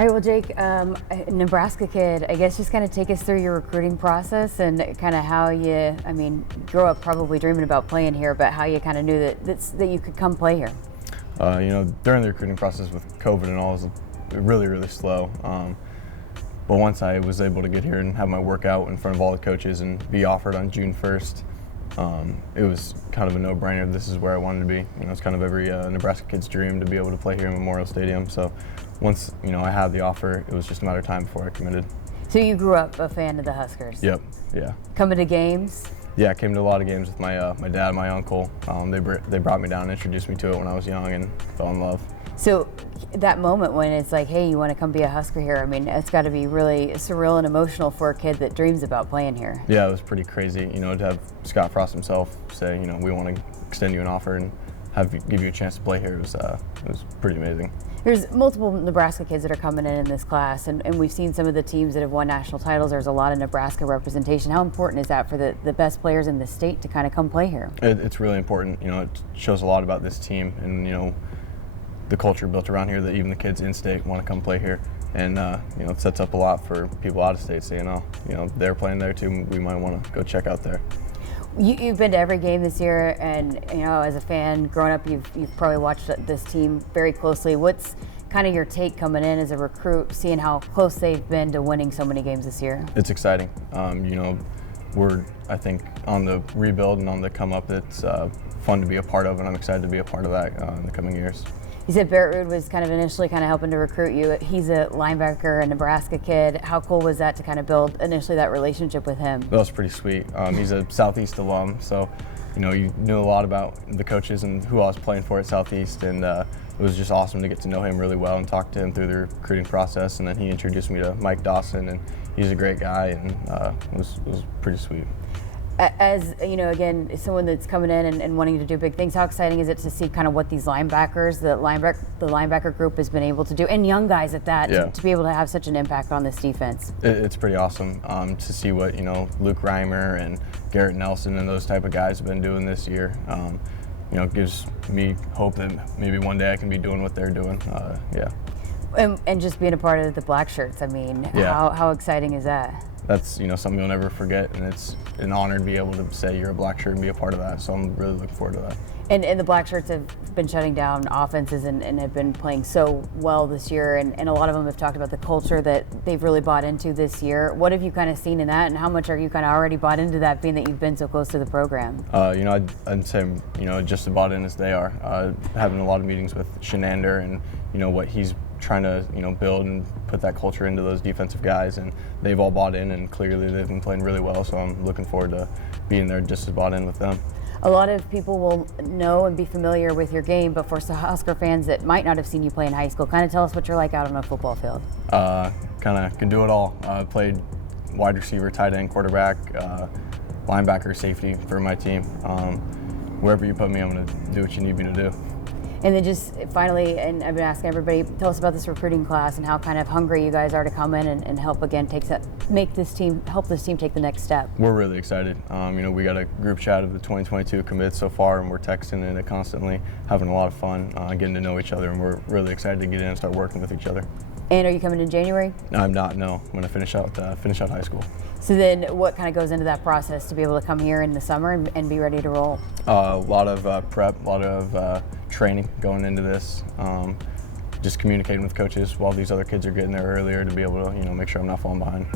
All right, well, Jake, a Nebraska kid, I guess just kind of take us through your recruiting process and kind of how you, grew up probably dreaming about playing here, but how you kind of knew that you could come play here. During the recruiting process with COVID and all, it was really, really slow. But once I was able to get here and have my workout in front of all the coaches and be offered on June 1st, it was kind of a no-brainer. This is where I wanted to be. It's kind of every Nebraska kid's dream to be able to play here in Memorial Stadium. So once I had the offer, it was just a matter of time before I committed. So you grew up a fan of the Huskers? Yep. Yeah. Coming to games? Yeah, I came to a lot of games with my dad and my uncle. They brought me down and introduced me to it when I was young and fell in love. So that moment when it's like, hey, you want to come be a Husker here, it's got to be really surreal and emotional for a kid that dreams about playing here. Yeah, it was pretty crazy, to have Scott Frost himself say, we want to extend you an offer and give you a chance to play here. It was pretty amazing. There's multiple Nebraska kids that are coming in this class, and we've seen some of the teams that have won national titles. There's a lot of Nebraska representation. How important is that for the best players in the state to kind of come play here? It's really important. It shows a lot about this team and, the culture built around here that even the kids in state want to come play here. And, it sets up a lot for people out of state saying, they're playing there too. We might want to go check out there. You've been to every game this year, and as a fan growing up, you've probably watched this team very closely. What's kind of your take coming in as a recruit, seeing how close they've been to winning so many games this year? It's exciting. We're, I think, on the rebuild and on the come up. It's fun to be a part of, and I'm excited to be a part of that in the coming years. You said Barrett Rood was kind of initially helping to recruit you. He's a linebacker, a Nebraska kid. How cool was that to kind of build initially that relationship with him? That was pretty sweet. He's a Southeast alum, so you knew a lot about the coaches and who I was playing for at Southeast, and it was just awesome to get to know him really well and talk to him through the recruiting process. And then he introduced me to Mike Dawson, and he's a great guy, and it was pretty sweet. As again, someone that's coming in and wanting to do big things, how exciting is it to see kind of what these linebackers, the linebacker group has been able to do, and young guys at that, yeah. to be able to have such an impact on this defense? It's pretty awesome to see what Luke Reimer and Garrett Nelson and those type of guys have been doing this year. It gives me hope that maybe one day I can be doing what they're doing. Yeah. And just being a part of the black shirts, yeah. How exciting is that? That's something you'll never forget, and it's an honor to be able to say you're a black shirt and be a part of that. So I'm really looking forward to that. And the black shirts have been shutting down offenses and have been playing so well this year, and a lot of them have talked about the culture that they've really bought into this year. What have you kind of seen in that, and how much are you kind of already bought into that, being that you've been so close to the program? I'd say just as bought in as they are. Having a lot of meetings with Shenander and what he's trying to build and put that culture into those defensive guys, and they've all bought in, and clearly they've been playing really well, so I'm looking forward to being there just as bought in with them. A lot of people will know and be familiar with your game, but for some Husker fans that might not have seen you play in high school, kind of tell us what you're like out on a football field. Kind of can do it all. Played wide receiver, tight end, quarterback, linebacker, safety for my team. Wherever you put me, I'm going to do what you need me to do. And then just finally, and I've been asking everybody, tell us about this recruiting class and how kind of hungry you guys are to come in and help again help this team take the next step. We're really excited. We got a group chat of the 2022 commits so far, and we're texting and constantly having a lot of fun, getting to know each other, and we're really excited to get in and start working with each other. And are you coming in January? No, I'm not. No, I'm going to finish out high school. So then, what kind of goes into that process to be able to come here in the summer and be ready to roll? A lot of prep, a lot of training going into this. Just communicating with coaches while these other kids are getting there earlier to be able to make sure I'm not falling behind.